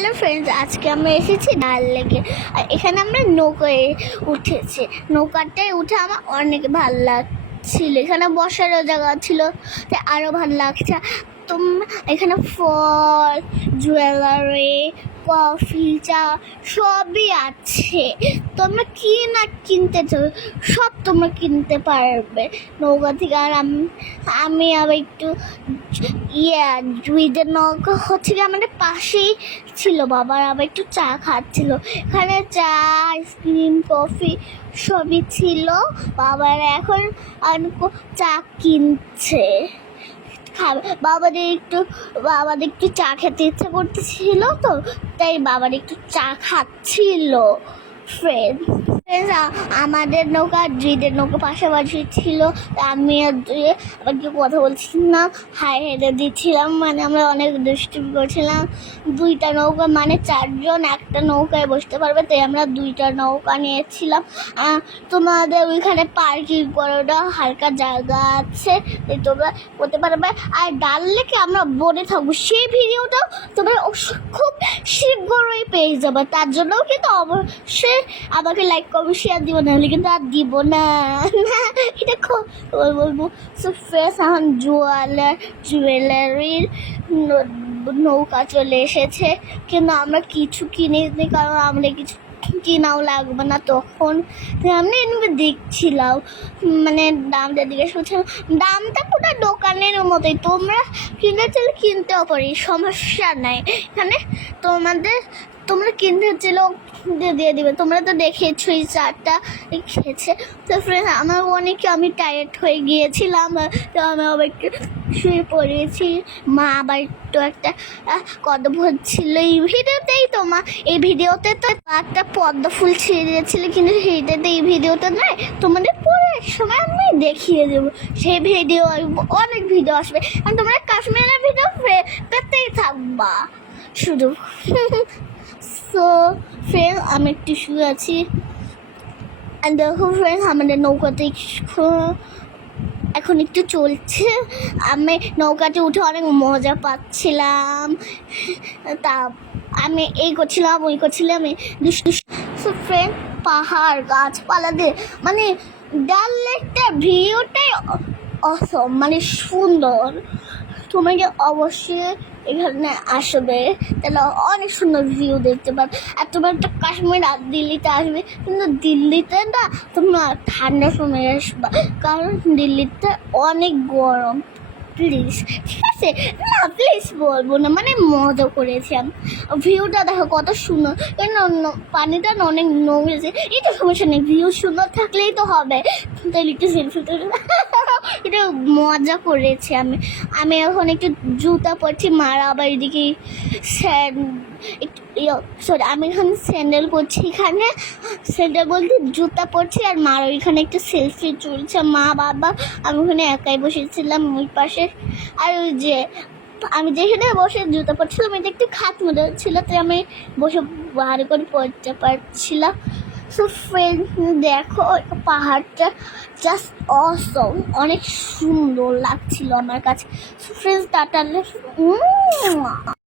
Hello friends, আজকে আমরা এসেছি ডাল লেকে। আর এখানে আমরা নৌকায় উঠেছি। নৌকাটায় উঠে আমার অনেক ভালো লাগছিল। এখানে বসারও জায়গা ছিল, তাই আরও ভালো লাগছে। এখানে ফল, জুয়েলারি, কফি, চা সবই আছে। তোমরা কি না কিনতে চাও সব তোমরা কিনতে পারবে নৌকা থেকে। আর আমি আবার একটু দুইটা নৌকা হচ্ছে কি আমাদের পাশেই ছিল। বাবার আবার একটু চা খাচ্ছিল। এখানে চা, আইসক্রিম, কফি সবই ছিল। বাবার এখন চা কিনছে, খাবে। বাবাদের একটু চা খেতে ইচ্ছা করতেছিল, তো তাই বাবার একটু চা খাচ্ছিল। ফ্রেন্ডস, আমাদের নৌকা দুইদের নৌকা পাশাপাশি ছিল। আমি আর আবার কি কথা বলছিলাম, হাই হেঁটে দিচ্ছিলাম, মানে আমরা অনেক দুষ্টুমি করছিলাম। দুইটা নৌকা মানে চারজন একটা নৌকায় বসতে পারবে, তাই আমরা দুইটা নৌকা নিয়েছিলাম। তোমাদের ওইখানে পার্কিং করাটা হালকা জায়গা আছে, তাই তোমরা করতে পারবে। আর ডাল লেকে আমরা বনে থাকবো, সেই ভিডিওটাও তোমরা খুব শীঘ্রই পেয়ে যাবে। তার জন্যও কিন্তু অবশ্যই আমাকে লাইক করবো, শেয়ার দিব, নাহলে কিন্তু আর দিব না। এটা খুব বলবো। সো ফ্রেন্ডস, এখন জুয়েলারির নৌকা চলে এসেছে, কিন্তু আমরা কিছু কিনিনি, কারণ আমরা কিছু কিনাও লাগবে না। তখন আমি দেখছিলাম, মানে দামটা জিজ্ঞেস করছিলাম। দামটা পুরো দোকানের মতোই, তোমরা কিনতে চাইলে কিনতেও পারি, সমস্যা নাই। এখানে তোমরা কিনতে চাইলেও দিয়ে দিবে। তোমরা তো দেখেছো এই চারটা খেয়েছে। তো ফ্রেন্ড, আমি টায়ার্ড হয়ে গিয়েছিলাম, তো আমি আবার একটু শুয়ে পড়েছি। মা আবার একটু একটা কত ভরছিল এই ভিডিওতে তো একটা পদ্ম ফুল ছিঁড়েছিল, কিন্তু সেইটাতে এই ভিডিওটা নয়। তোমাদের পরে সময় আমি দেখিয়ে দেবো সেই ভিডিও। অনেক ভিডিও আসবে, আর তোমরা কাশ্মীরের ভিডিও পেতেই থাকবা শুধু। সো ফ্রেন্ড, আমি একটু শুয়ে আছি। আর দেখো ফ্রেন্ড, আমাদের নৌকাতে এখন একটু চলছে। আমি নৌকাতে উঠে অনেক মজা পাচ্ছিলাম। তা আমি এই করছিলাম, ওই করছিলাম। সো ফ্রেন্ড, পাহাড়, গাছপালা দিয়ে মানে ডাল লেকটার ভিউটাই অসম, মানে সুন্দর। তোমাকে অবশ্যই এখানে আসবে, তাহলে অনেক সুন্দর ভিউ দেখতে পাবে। আর তোমার তো কাশ্মীর আর দিল্লিতে আসবে, কিন্তু দিল্লিতে না তোমরা ঠান্ডার সময় আসবা, কারণ দিল্লিতে অনেক গরম। প্লিজ, ঠিক আছে? না প্লিজ বলবো না, মানে মজা করেছি আমি। ভিউটা দেখো কত সুন্দর, পানিটা না অনেক নোংরেছে। এই তো সমস্যা নেই, ভিউ সুন্দর থাকলেই তো হবে। তাহলে একটু সেলফি তুলে এটা মজা করেছি আমি এখন একটু জুতা পরছি। মারা আবার এদিকে আমি এখন স্যান্ডেল করছি। এখানে স্যান্ডেল বলতে জুতা পরছি, আর মার ওইখানে একটু সেলফি চলছে। মা বাবা, আমি ওখানে একাই বসেছিলাম ওই পাশে। আর ওই যে আমি যেখানে বসে জুতা পরছিলাম, এটা একটু খাত মতো ছিল, তাই আমি বসে ভালো করে পড়তে পারছিলাম। সো ফ্রেন্ড, দেখো পাহাড়টা জাস্ট অসম, অনেক সুন্দর লাগছিল আমার কাছে। So friends, tata.